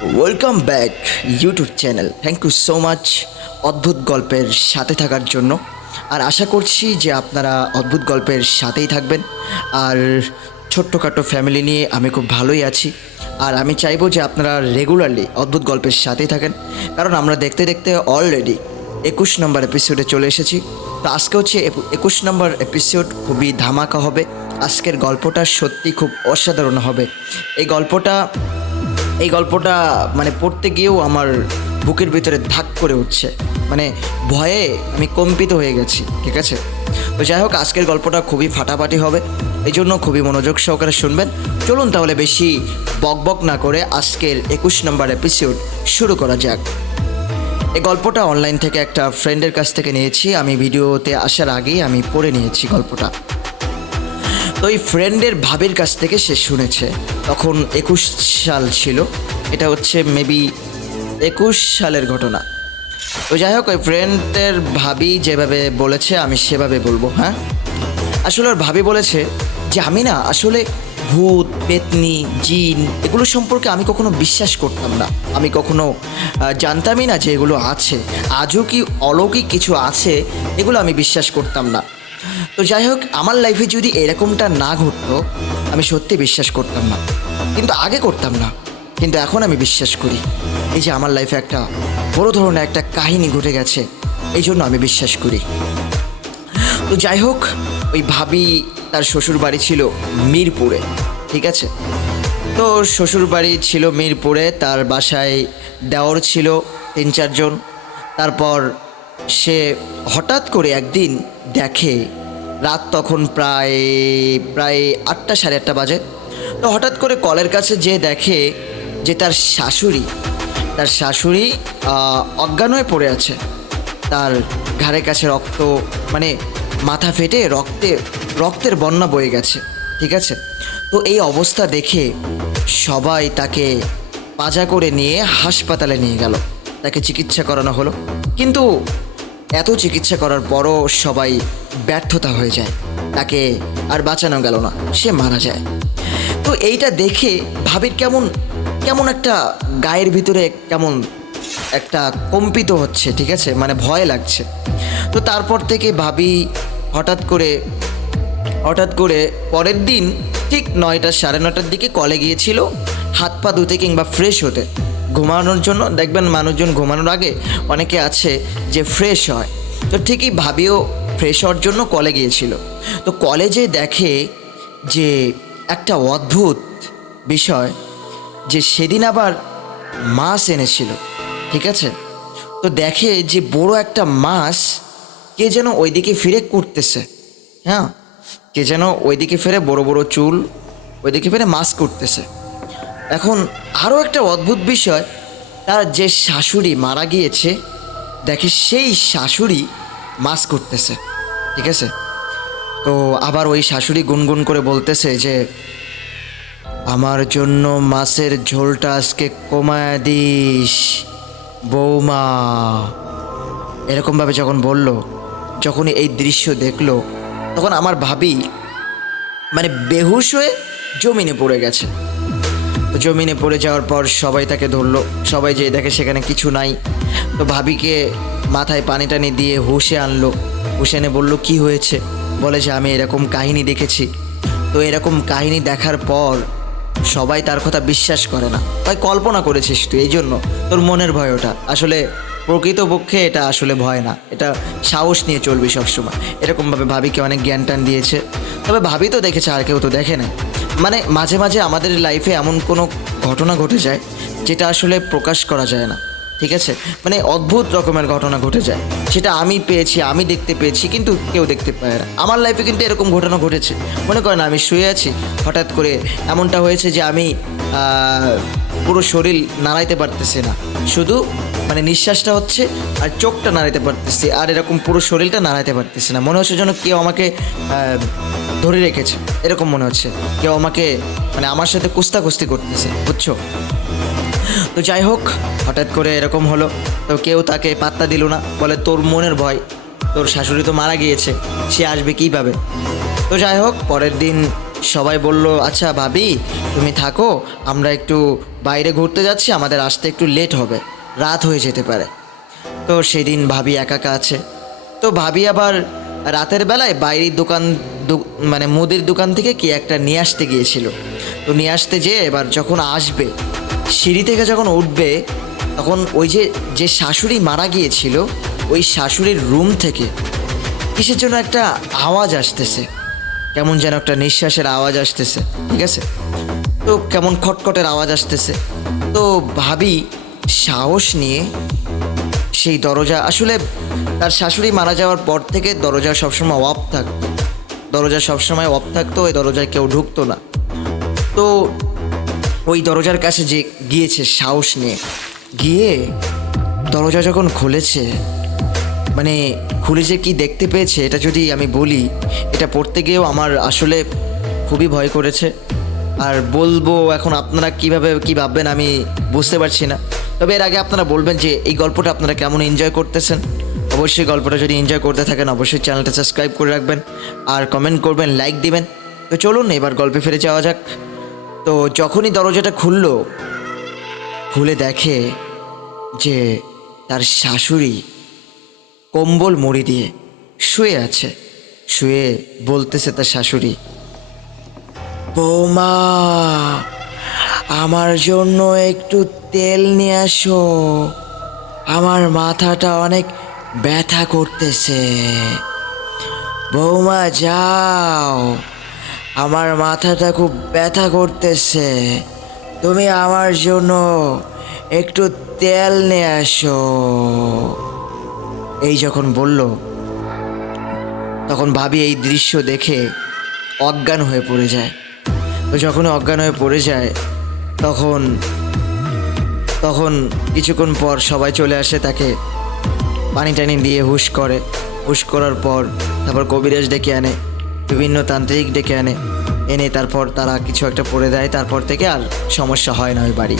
Welcome back YouTube channel. Thank you so much অদ্ভুত গল্পের সাথে থাকার জন্য। আর আশা করছি যে আপনারা অদ্ভুত গল্পের সাথেই থাকবেন। আর ছোট্টখাটো ফ্যামিলি নিয়ে আমি খুব ভালোই আছি। আর আমি চাইবো যে আপনারা রেগুলারলি অদ্ভুত গল্পের সাথেই থাকেন, কারণ আমরা দেখতে দেখতে অলরেডি 21 নম্বর এপিসোডে চলে এসেছি। তো আজকে হচ্ছে 21 নম্বর এপিসোড। খুবই ধামাকা হবে আজকের গল্পটা, সত্যি খুব অসাধারণ হবে এই গল্পটা মানে পড়তে গিয়েও আমার বুকের ভিতরে ধাক করে উঠছে, মানে ভয়ে আমি কম্পিত হয়ে গেছি। ঠিক আছে, তো যাই হোক, আজকের গল্পটা খুবই ফাটাফাটি হবে, এই জন্য খুবই মনোযোগ সহকারে শুনবেন। চলুন তাহলে বেশি বকবক না করে আজকের 21 নম্বর এপিসোড শুরু করা যাক। এই গল্পটা অনলাইন থেকে একটা ফ্রেন্ডের কাছ থেকে নিয়েছি। আমি ভিডিওতে আসার আগেই আমি পড়ে নিয়েছি গল্পটা। তো এই ফ্রেন্ডের ভাবির কাছ থেকে সে শুনেছে, তখন 21 সাল ছিল, এটা হচ্ছে মেবি 21 সালের ঘটনা। তো যাই হোক, ওই ফ্রেন্ডের ভাবি যেভাবে বলেছে আমি সেভাবে বলবো। হ্যাঁ, আসলে ওর ভাবি বলেছে যে আমি না আসলে ভূত, পেতনি, জিন এগুলো সম্পর্কে আমি কখনো বিশ্বাস করতাম না। আমি কখনো জানতামই না যে এগুলো আছে, আজও কি অলৌকিক কিছু আছে এগুলো আমি বিশ্বাস করতাম না। তো যাই হোক, আমার লাইফে যদি এরকমটা না ঘটতো আমি সত্যি বিশ্বাস করতাম না, কিন্তু আগে করতাম না, কিন্তু এখন আমি বিশ্বাস করি। এই যে আমার লাইফে একটা বড় ধরনের একটা কাহিনী ঘটে গেছে, এই জন্য আমি বিশ্বাস করি। তো যাই হোক, ওই ভাবি তার শ্বশুর বাড়ি ছিল মিরপুরে। ঠিক আছে, তো শ্বশুর বাড়ি ছিল মিরপুরে, তার বাসায় দেওর ছিল 3-4 জন। তারপর সে হঠাৎ করে একদিন দেখে, রাত তখন প্রায় 8টা 8:30 বাজে। তো হঠাৎ করে কলের কাছে যে দেখে যে তার শাশুড়ি অজ্ঞান হয়ে পড়ে আছে। তার ঘাড়ের কাছে রক্ত, মানে মাথা ফেটে রক্তের বন্যা বয়ে গেছে। ঠিক আছে, তো এই অবস্থা দেখে সবাই তাকে পাজা করে নিয়ে হাসপাতালে নিয়ে গেল, তাকে চিকিৎসা করানো হলো। কিন্তু এত চিকিৎসা করার পরও সবাই ব্যর্থতা হয়ে যায়, তাকে আর বাঁচানো গেল না, সে মারা যায়। তো এইটা দেখে ভাবির কেমন একটা গায়ের ভিতরে কেমন একটা কম্পিত হচ্ছে। ঠিক আছে, মানে ভয় লাগছে। তো তারপর থেকে ভাবি হঠাৎ করে পরের দিন ঠিক 9টা 9:30 দিকে কলে গিয়েছিল হাত পা ধুতে কিংবা ফ্রেশ হতে, ঘুমানোর জন্য। দেখবেন মানুষজন ঘুমানোর আগে অনেকে আছে যে ফ্রেশ হয়, তো ঠিকই ভাবিও ফ্রেশ হওয়ার জন্য কলে গিয়েছিল। তো কলেজে দেখে যে একটা অদ্ভুত বিষয়, যে সেদিন আবার মাছ এনেছিল। ঠিক আছে, তো দেখে যে বড় একটা মাছ কে যেন ওইদিকে ফিরে করতেছে। হ্যাঁ, কে যেন ওইদিকে ফিরে, বড় বড় চুল, ওইদিকে ফিরে মাছ করতেছে। এখন আরও একটা অদ্ভুত বিষয়, তার যে শাশুড়ি মারা গিয়েছে, দেখে সেই শাশুড়ি মাছ করতেছে। ঠিক আছে, তো আবার ওই শাশুড়ি গুনগুন করে বলতেছে যে আমার জন্য মাছের ঝোলটা আজকে কমায় দিস বৌমা। এরকমভাবে যখন বলল, যখনই এই দৃশ্য দেখলো, তখন আমার ভাবি মানে বেহুশ হয়ে জমিনে পড়ে গেছে। তো জমিনে পড়ে যাওয়ার পর সবাই তাকে ধরলো, সবাই যেয়ে দেখে সেখানে কিছু নাই। তো ভাবিকে মাথায় পানি টানি দিয়ে হুঁশে আনলো, হুঁশে এনে বললো কি হয়েছে। বলে যে আমি এরকম কাহিনী দেখেছি। তো এরকম কাহিনী দেখার পর সবাই তার কথা বিশ্বাস করে না, তাই কল্পনা করেছিস তুই, এই জন্য তোর মনের ভয়। ওটা আসলে প্রকৃতপক্ষে এটা আসলে ভয় না, এটা সাহস নিয়ে চলবি সবসময়। এরকমভাবে ভাবিকে অনেক জ্ঞান টান দিয়েছে। তবে ভাবি তো দেখেছে, আর কেউ তো দেখে না। মানে মাঝে মাঝে আমাদের লাইফে এমন কোনো ঘটনা ঘটে যায় যেটা আসলে প্রকাশ করা যায় না। ঠিক আছে, মানে অদ্ভুত রকমের ঘটনা ঘটে যায়, সেটা আমি পেয়েছি, আমি দেখতে পেয়েছি, কিন্তু কেউ দেখতে পায় না। আমার লাইফে কিন্তু এরকম ঘটনা ঘটেছে। মনে করেন আমি শুয়ে আছি, হঠাৎ করে এমনটা হয়েছে যে আমি পুরো শরীর নাড়াইতে পারতেছি না, শুধু মানে নিঃশ্বাসটা হচ্ছে আর চোখটা নাড়াইতে পারতেছি, আর এরকম পুরো শরীরটা নাড়াইতে পারতেছি না। মনে হচ্ছে যেন কেউ আমাকে ধরে রেখেছে, এরকম মনে হচ্ছে কেউ আমাকে মানে আমার সাথে কুস্তাকুস্তি করতেছে, বুঝছো। তো যাই হোক, হঠাৎ করে এরকম হলো। তো কেউ তাকে পাত্তা দিল না, বলে তোর মনের ভয়, তোর শাশুড়ি তো মারা গিয়েছে, সে আসবে কীভাবে। তো যাই হোক, পরের দিন সবাই বলল, আচ্ছা ভাবি তুমি থাকো, আমরা একটু বাইরে ঘুরতে যাচ্ছি, আমাদের আসতে একটু লেট হবে, রাত হয়ে যেতে পারে। তো সেদিন ভাবি একা একা আছে। তো ভাবি আবার রাতের বেলায় বাইরের মানে মুদির দোকান থেকে কি একটা নিয়ে আসতে গিয়েছিল। তো নিয়ে আসতে যেয়ে এবার যখন আসবে, সিঁড়ি থেকে যখন উঠবে, তখন ওই যে যে শাশুড়ি মারা গিয়েছিল, ওই শাশুড়ির রুম থেকে কিসের জন্য একটা আওয়াজ আসতেছে, কেমন যেন একটা নিঃশ্বাসের আওয়াজ আসতেছে, ঠিক আছে? তো কেমন খটখটের আওয়াজ আসতেছে। তো ভাবি সাহস নিয়ে সেই দরজা, আসলে তার শাশুড়ি মারা যাওয়ার পর থেকে দরজা সবসময় অফ থাকতো, ওই দরজায় কেউ ঢুকতো না। তো ওই দরজার কাছে যে গিয়েছে সাহস নিয়ে, গিয়ে দরজা যখন খুলেছে, মানে খুলে যে কী দেখতে পেয়েছে এটা যদি আমি বলি, এটা পড়তে গিয়েও আমার আসলে খুবই ভয় করেছে। আর বলবো এখন আপনারা কীভাবে কী ভাববেন আমি বুঝতে পারছি না। তবে এর আগে আপনারা বলবেন যে এই গল্পটা আপনারা কেমন এনজয় করতেছেন। অবশ্যই গল্পটা যদি এনজয় করতে থাকেন অবশ্যই চ্যানেলটা সাবস্ক্রাইব করে রাখবেন, আর কমেন্ট করবেন, লাইক দিবেন। তো চলুন এবার গল্পে ফিরে যাওয়া যাক। তো যখনই দরজাটা খুলে দেখে যে তার শাশুড়ি কম্বল মুড়ি দিয়ে শুয়ে আছে। শুয়ে বলতেছে তার শাশুড়ি, বৌমা আমার জন্য একটু তেল নিয়ে আসো, আমার মাথাটা অনেক ব্যথা করতেছে। বৌমা যাও, আমার মাথাটা খুব ব্যথা করতেছে, তুমি আমার জন্য একটু তেল নিয়ে আসো। এই যখন বলল, তখন ভাবি এই দৃশ্য দেখে অজ্ঞান হয়ে পড়ে যায়। তো যখন অজ্ঞান হয়ে পড়ে যায় তখন কিছুক্ষণ পর সবাই চলে আসে, তাকে পানি টানি দিয়ে হুশ করার পর তারপর কবিরাজ ডেকে আনে, বিভিন্ন তান্ত্রিক ডেকে এনে তারপর তারা কিছু একটা পড়ে দেয়। তারপর থেকে আর সমস্যা হয় না ওই বাড়ি,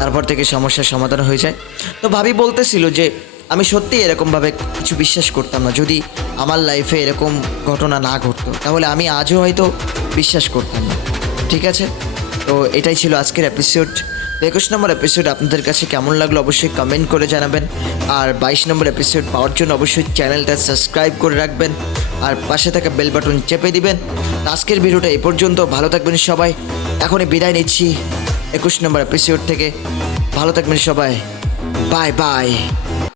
তারপর থেকে সমস্যার সমাধান হয়ে যায়। তো ভাবি বলতেছিল যে আমি সত্যি এরকমভাবে কিছু বিশ্বাস করতাম না, যদি আমার লাইফে এরকম ঘটনা না ঘটতো তাহলে আমি আজও হয়তো বিশ্বাস করতাম না। ঠিক আছে, তো এটাই ছিল আজকের এপিসোড। 21 নম্বর এপিসোড আপনাদের কাছে কেমন লাগলো অবশ্যই কমেন্ট করে জানাবেন, আর 22 নম্বর এপিসোড পাওয়ার জন্য অবশ্যই চ্যানেলটা সাবস্ক্রাইব করে রাখবেন, আর পাশে থাকা বেল বাটন চেপে দিবেন। আজকের ভিডিওটা এই পর্যন্ত, ভালো থাকবেন সবাই, এখনই বিদায় নিচ্ছি 21 নম্বর এপিসোড থেকে। ভালো থাকবেন সবাই, বাই বাই।